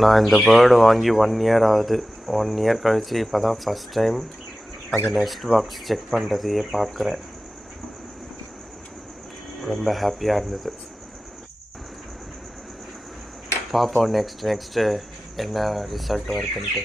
நான் இந்த பேர்டு வாங்கி 1 இயர் ஆகுது. 1 இயர் கழித்து இப்போ தான் ஃபஸ்ட் டைம் அது நெக்ஸ்ட் பாக்ஸ் செக் பண்ணுறதையே பார்க்குறேன். ரொம்ப ஹாப்பியாக இருந்தது. பார்ப்போம் நெக்ஸ்ட்டு என்ன ரிசல்ட் வருதுன்ட்டு.